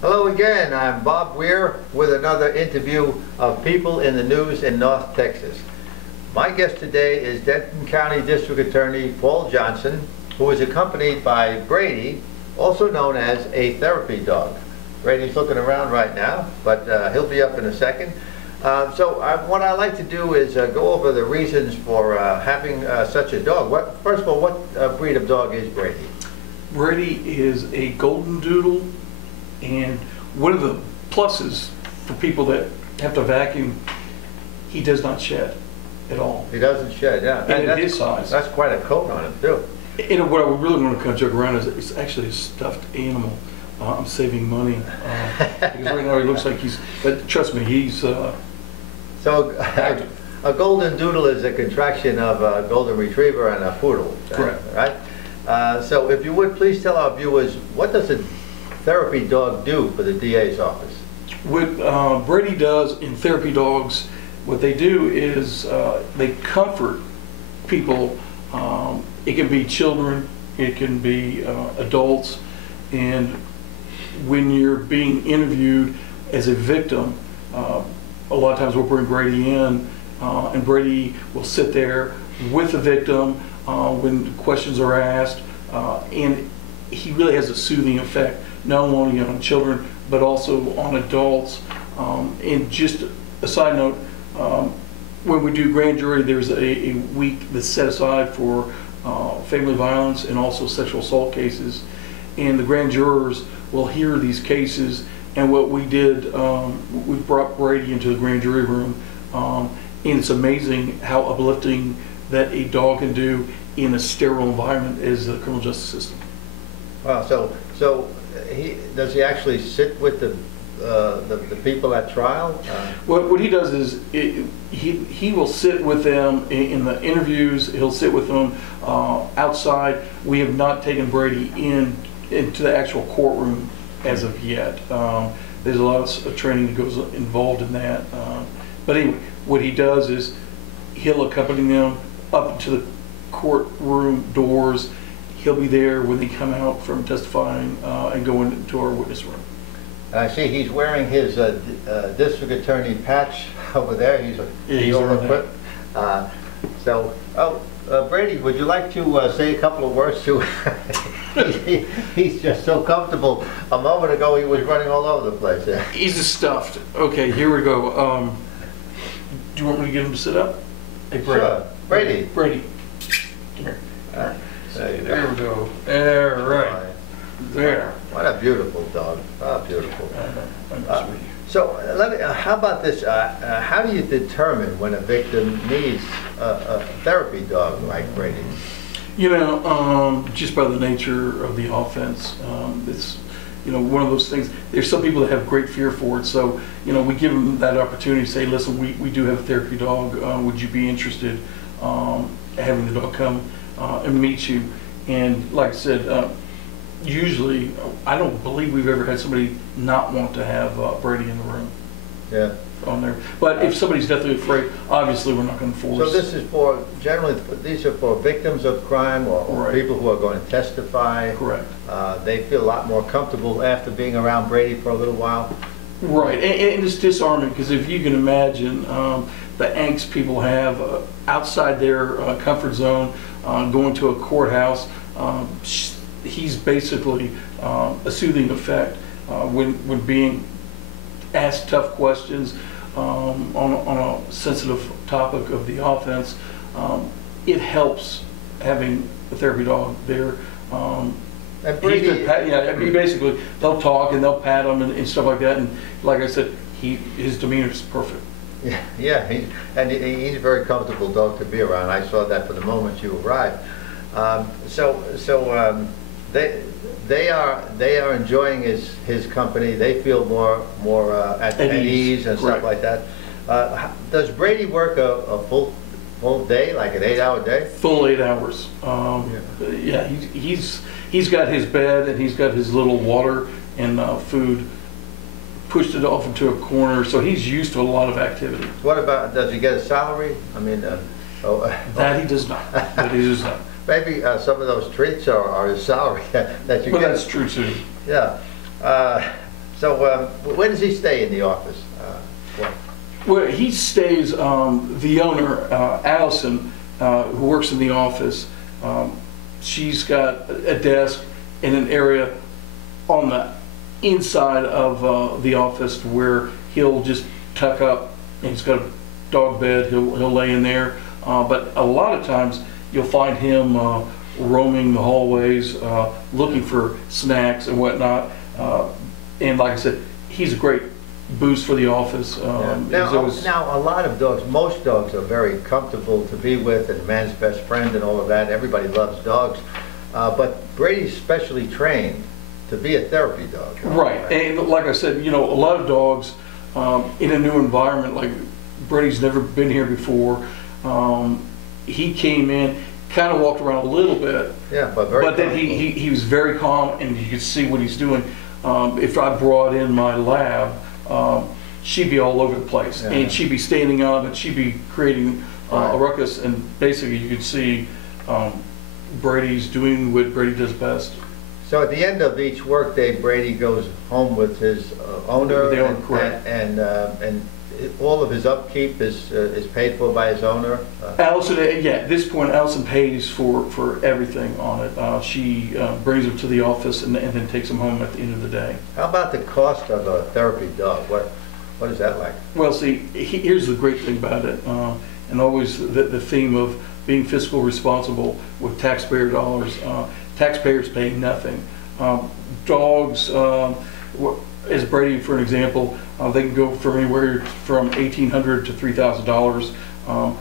Hello again, I'm Bob Weir with another interview of people in the news in North Texas. My guest today is Denton County District Attorney Paul Johnson, who is accompanied by Brady, also known as a therapy dog. Brady's looking around right now, but he'll be up in a second. What I like to do is go over the reasons for having such a dog. First of all, what breed of dog is Brady? Brady is a golden doodle, and one of the pluses for people that have to vacuum, he does not shed at all. He doesn't shed, yeah. And at his size. That's quite a coat on him, too. And what I really want to kind of joke around is it's actually a stuffed animal. I'm saving money because right now he looks like but trust me, he's So a golden doodle is a contraction of a golden retriever and a poodle. Correct. Right? So if you would please tell our viewers, what does a therapy dog do for the DA's office? What Brady does in therapy dogs, what they do is they comfort people. It can be children, it can be adults, and when you're being interviewed as a victim, a lot of times we'll bring Brady in, and Brady will sit there with the victim when questions are asked, and he really has a soothing effect, not only on children, but also on adults. And just a side note, when we do grand jury, there's a week that's set aside for family violence and also sexual assault cases. And the grand jurors will hear these cases. And what we did, we brought Brady into the grand jury room. And it's amazing how uplifting that a dog can do in a sterile environment as the criminal justice system. Wow, so does he actually sit with the people at trial? What he does is he will sit with them in the interviews. He'll sit with them outside. We have not taken Brady into the actual courtroom as of yet. There's a lot of training that goes involved in that. But anyway, what he does is he'll accompany them up to the courtroom doors. He'll be there when they come out from testifying and go into our witness room. I see he's wearing his district attorney patch over there. He's all equipped. Brady, would you like to say a couple of words to he's just so comfortable. A moment ago he was running all over the place. Yeah. He's a stuffed. Okay, here we go. Do you want me to get him to sit up? Hey, Brady. Sure. Brady. Brady. Come here. There we go. There, right. There. What a beautiful dog. Oh, beautiful. So how about this? How do you determine when a victim needs a therapy dog like Brady? You know, just by the nature of the offense, it's one of those things. There's some people that have great fear for it, so we give them that opportunity to say, listen, we do have a therapy dog. Would you be interested having the dog come and meet you? And like I said, usually, I don't believe we've ever had somebody not want to have Brady in the room. Yeah. On there. But if somebody's deathly afraid, obviously we're not going to force. So this is these are for victims of crime or people who are going to testify. Correct. They feel a lot more comfortable after being around Brady for a little while. Right, and it's disarming because if you can imagine the angst people have outside their comfort zone, going to a courthouse, he's basically a soothing effect when being asked tough questions on a sensitive topic of the offense. It helps having a therapy dog there. And Brady, basically they'll talk and they'll pat him and stuff like that. And like I said, his demeanor is perfect. Yeah, he's a very comfortable dog to be around. I saw that from the moment you arrived. They are enjoying his company. They feel more at ease and stuff like that. Does Brady work a full day, like an 8-hour day? Full 8 hours. Yeah, he's got his bed and he's got his little water and food. Pushed it off into a corner, so he's used to a lot of activity. What about, does he get a salary? I mean, that he does not. That he does not. Maybe some of those treats are his salary that you get. Well, that's true too. Yeah. So where does he stay in the office? Well, Well, he stays, the owner, Allison, who works in the office, she's got a desk in an area on the inside of the office where he'll just tuck up, and he's got a dog bed, he'll lay in there. But a lot of times you'll find him roaming the hallways, looking for snacks and whatnot. And like I said, he's a great boost for the office. Now, a lot of dogs, most dogs are very comfortable to be with, and man's best friend and all of that. Everybody loves dogs. But Brady's specially trained to be a therapy dog. Right, and like I said, a lot of dogs in a new environment, like Brady's never been here before. He came in, kind of walked around a little bit. Yeah, but then he was very calm, and you could see what he's doing. If I brought in my lab, she'd be all over the place, yeah. And she'd be standing up, and she'd be creating a ruckus, and basically you could see Brady's doing what Brady does best. So at the end of each workday, Brady goes home with his owner, and all of his upkeep is paid for by his owner. Allison, yeah, at this point, Allison pays for everything on it. She brings him to the office and then takes him home at the end of the day. How about the cost of a therapy dog? What is that like? Well, see, here's the great thing about it, and always the theme of being fiscal responsible with taxpayer dollars. Taxpayers pay nothing. Dogs, as Brady, for an example, they can go from anywhere from $1,800 to $3,000.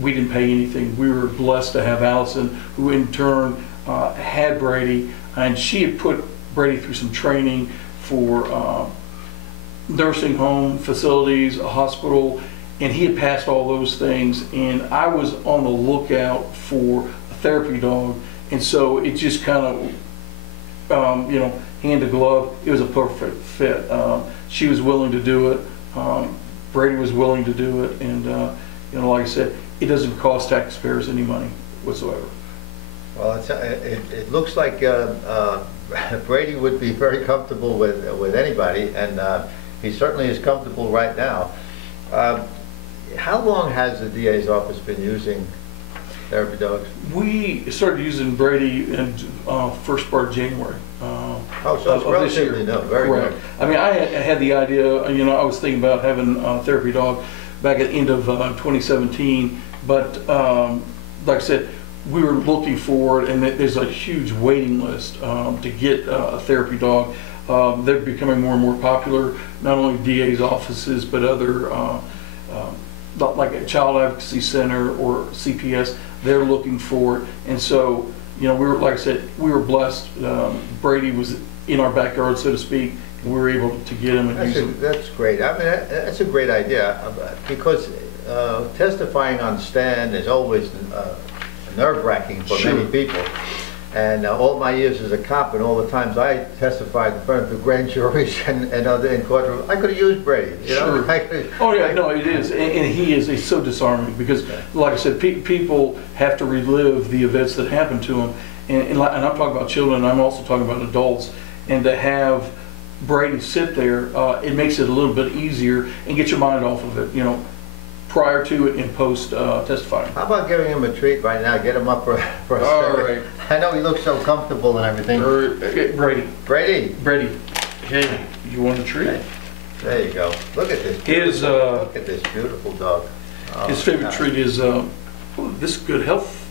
We didn't pay anything. We were blessed to have Allison, who in turn had Brady, and she had put Brady through some training for nursing home facilities, a hospital, and he had passed all those things. And I was on the lookout for a therapy dog, and so it just kind of, hand to glove, it was a perfect fit. She was willing to do it. Brady was willing to do it, and like I said, it doesn't cost taxpayers any money whatsoever. Well, it looks like Brady would be very comfortable with anybody, and he certainly is comfortable right now. How long has the DA's office been using therapy dogs? We started using Brady in first part of January. So it's relatively new, very correct. new. I mean, I had the idea, I was thinking about having a therapy dog back at the end of 2017, but like I said, we were looking for it, and there's a huge waiting list to get a therapy dog. They're becoming more and more popular, not only DA's offices, but other, like a Child Advocacy Center or CPS, they're looking for it. And so, we were, like I said, we were blessed. Brady was in our backyard, so to speak, and we were able to get him and use him. That's great. I mean, that's a great idea, because testifying on stand is always nerve-wracking for Sure. many people. And all my years as a cop, and all the times I testified in front of the grand juries and other in courtrooms, I could have used Brady. Sure. Oh yeah, no, it is, and he's so disarming, because, like I said, people have to relive the events that happened to them, and I'm talking about children, and I'm also talking about adults, and to have Brady sit there, it makes it a little bit easier and get your mind off of it, prior to it and post testifying. How about giving him a treat right now? Get him up for a All second. right. I know he looks so comfortable and everything. Brady, hey, you want a treat? There you go. Look at this. Look at this beautiful dog. Oh, His favorite God. treat is this Good Health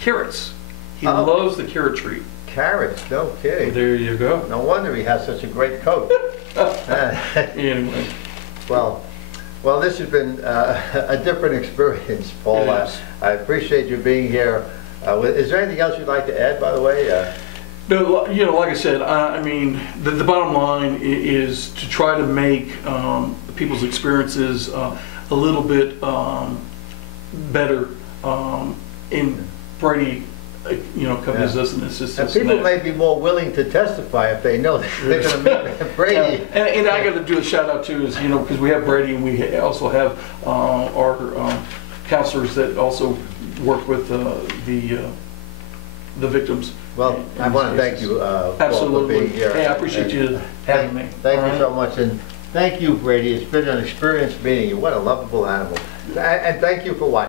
carrots. He Oh. loves the carrot treat. Carrots, no kidding. There you go. No wonder he has such a great coat. Anyway, Well, this has been a different experience, Paul. It is. I appreciate you being here. Is there anything else you'd like to add, by the way? no, like I said, I mean, the bottom line is to try to make people's experiences a little bit better. And Brady, comes us and assists And us in people that. may be more willing to testify if they know that they're going to meet Brady. And I got to do a shout out too, is because we have Brady, and we also have our counselors that also work with the the victims. Well, I in want to these thank cases. you, Paul, for Absolutely. being here. Hey, I appreciate you having me. Thank All you right. so much, and thank you, Brady. It's been an experience meeting you. What a lovable animal. And thank you for watching.